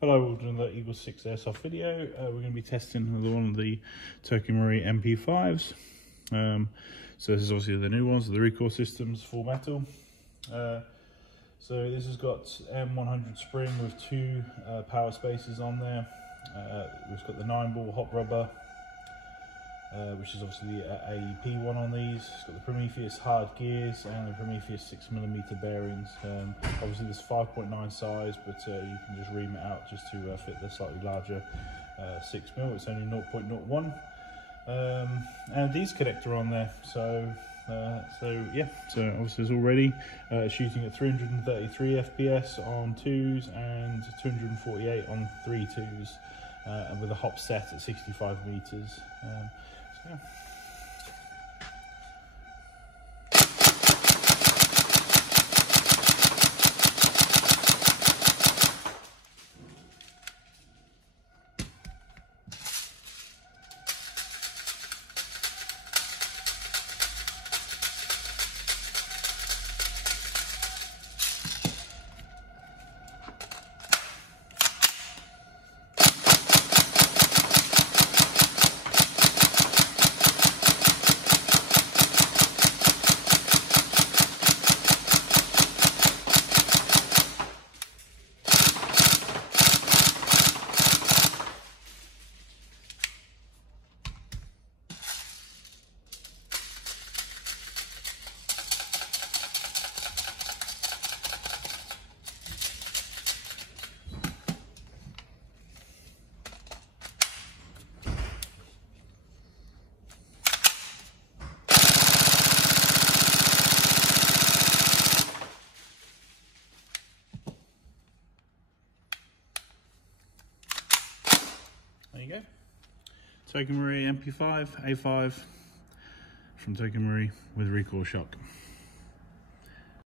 Hello, welcome to the EagleSix Airsoft video. We're going to be testing one of the Tokyo Marine MP5s. So this is obviously the new ones, the recoil systems, full metal. So this has got M100 spring with two power spacers on there. We've got the 9-ball hot rubber, which is obviously the AEP one on these. It's got the Prometheus hard gears and the Prometheus 6mm bearings. Obviously this 5.9 size, but you can just ream it out just to fit the slightly larger 6mm. It's only 0.01. And these connector on there. So obviously it's all ready. Shooting at 333 FPS on 2s and 248 on 3.2s, and with a hop set at 65 meters. Yeah. There you go. Tokyo Marine MP5A5 from Tokyo Marine with recoil shock.